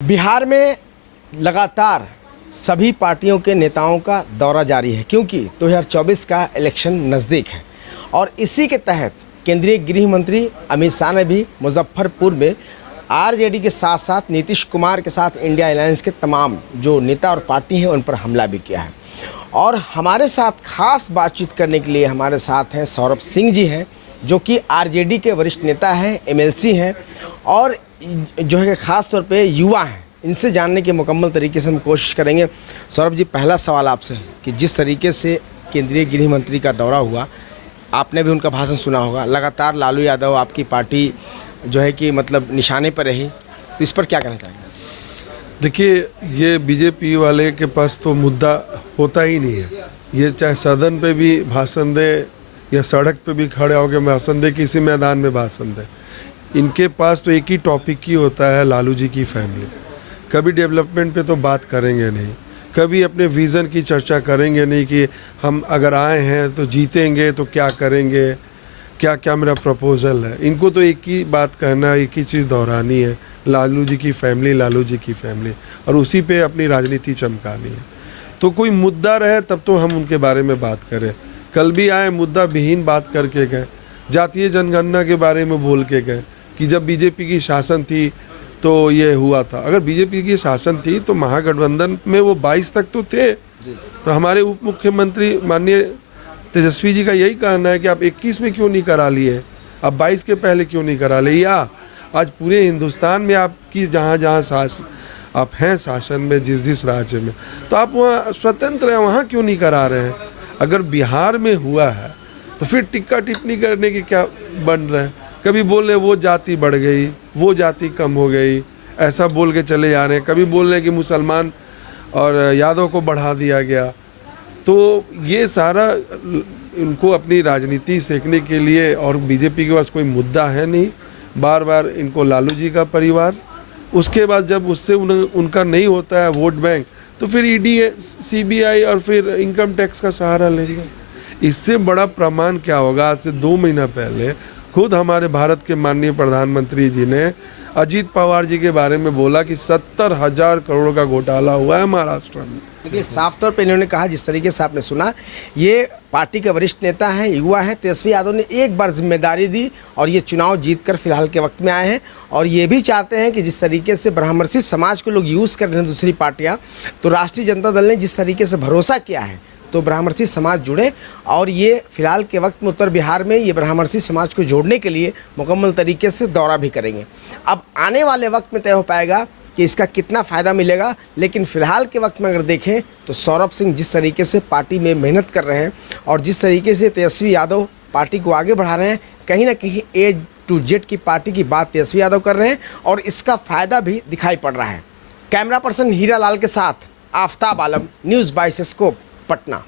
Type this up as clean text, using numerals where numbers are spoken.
बिहार में लगातार सभी पार्टियों के नेताओं का दौरा जारी है क्योंकि 2024 का इलेक्शन नज़दीक है और इसी के तहत केंद्रीय गृह मंत्री अमित शाह ने भी मुजफ्फरपुर में आरजेडी के साथ साथ नीतीश कुमार के साथ इंडिया अलायंस के तमाम जो नेता और पार्टी हैं उन पर हमला भी किया है। और हमारे साथ खास बातचीत करने के लिए हमारे साथ हैं सौरभ सिंह जी हैं, जो कि आरजेडी के वरिष्ठ नेता हैं, एमएलसी हैं और जो है ख़ास तौर पे युवा हैं। इनसे जानने के मुकम्मल तरीके से हम कोशिश करेंगे। सौरभ जी, पहला सवाल आपसे है कि जिस तरीके से केंद्रीय गृह मंत्री का दौरा हुआ, आपने भी उनका भाषण सुना होगा, लगातार लालू यादव आपकी पार्टी जो है कि मतलब निशाने पर रही, तो इस पर क्या कहना चाहेंगे? देखिए, ये बीजेपी वाले के पास तो मुद्दा होता ही नहीं है। ये चाहे सदन पे भी भाषण दे या सड़क पे भी खड़े होकर भाषण दे, किसी मैदान में भाषण दे, इनके पास तो एक ही टॉपिक ही होता है, लालू जी की फैमिली। कभी डेवलपमेंट पे तो बात करेंगे नहीं, कभी अपने विज़न की चर्चा करेंगे नहीं कि हम अगर आए हैं तो जीतेंगे तो क्या करेंगे, क्या क्या मेरा प्रपोज़ल है। इनको तो एक ही बात कहना, एक ही चीज़ दोहरानी है, लालू जी की फैमिली, लालू जी की फैमिली, और उसी पे अपनी राजनीति चमकानी है। तो कोई मुद्दा रहे तब तो हम उनके बारे में बात करें। कल भी आए, मुद्दा विहीन बात करके गए, जातीय जनगणना के बारे में बोल के गए कि जब बीजेपी की शासन थी तो ये हुआ था। अगर बीजेपी की शासन थी तो महागठबंधन में वो 22 तक तो थे। तो हमारे उप मुख्यमंत्री माननीय तेजस्वी जी का यही कहना है कि आप 21 में क्यों नहीं करा लिए, आप 22 के पहले क्यों नहीं करा लिए, या आज पूरे हिंदुस्तान में आपकी जहाँ आप हैं शासन में, जिस राज्य में, तो आप वहाँ स्वतंत्र हैं, वहाँ क्यों नहीं करा रहे हैं। अगर बिहार में हुआ है तो फिर टिक्का टिप्पणी करने की क्या बन रहे हैं। कभी बोल रहे वो जाति बढ़ गई, वो जाति कम हो गई, ऐसा बोल के चले जा रहे हैं। कभी बोल रहे हैं कि मुसलमान और यादव को बढ़ा दिया गया। तो ये सारा इनको अपनी राजनीति सेकने के लिए, और बीजेपी के पास कोई मुद्दा है नहीं। बार बार इनको लालू जी का परिवार, उसके बाद जब उससे उनका नहीं होता है वोट बैंक, तो फिर ईडी, सीबीआई और फिर इनकम टैक्स का सहारा लेंगे। इससे बड़ा प्रमाण क्या होगा। आज से 2 महीना पहले खुद हमारे भारत के माननीय प्रधानमंत्री जी ने अजीत पवार जी के बारे में बोला कि 70,000 करोड़ का घोटाला हुआ है महाराष्ट्र में। देखिए, साफ तौर पे इन्होंने कहा, जिस तरीके से आपने सुना, ये पार्टी के वरिष्ठ नेता हैं, युवा हैं। तेजस्वी यादव ने एक बार जिम्मेदारी दी और ये चुनाव जीतकर फिलहाल के वक्त में आए हैं और ये भी चाहते हैं कि जिस तरीके से ब्राह्मणसी समाज को लोग यूज़ कर रहे हैं दूसरी पार्टियाँ, तो राष्ट्रीय जनता दल ने जिस तरीके से भरोसा किया है तो ब्राह्मणसी समाज जुड़े। और ये फिलहाल के वक्त में उत्तर बिहार में ये ब्राह्मणसी समाज को जोड़ने के लिए मुकम्मल तरीके से दौरा भी करेंगे। अब आने वाले वक्त में तय हो पाएगा कि इसका कितना फ़ायदा मिलेगा, लेकिन फ़िलहाल के वक्त में अगर देखें तो सौरभ सिंह जिस तरीके से पार्टी में मेहनत कर रहे हैं और जिस तरीके से तेजस्वी यादव पार्टी को आगे बढ़ा रहे हैं, कहीं ना कहीं A to Z की पार्टी की बात तेजस्वी यादव कर रहे हैं और इसका फ़ायदा भी दिखाई पड़ रहा है। कैमरा पर्सन हीरा लाल के साथ Aftab Alam, news bye scope, Patna.